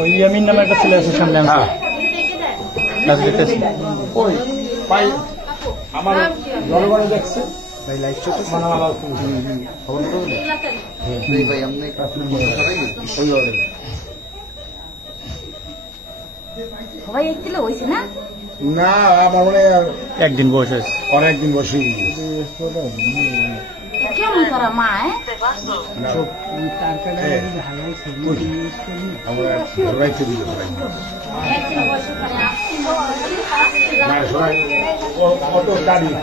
ওই ইয়ামিন নামে একটা ছেলে আছে সামনে আমি কাজ দিতেছি ওই ভাই আমার জনগণ দেখছে ভাই লাইভ চলছে মানাওয়ালা খবর তো ভাই আমনে কাজ ওই সবাই এক কিলো হয়েছে না? না আমার মনে একদিন বয়স হয়েছে অনেকদিন বসে কেমন করা মা? সবাই দাঁড়িয়ে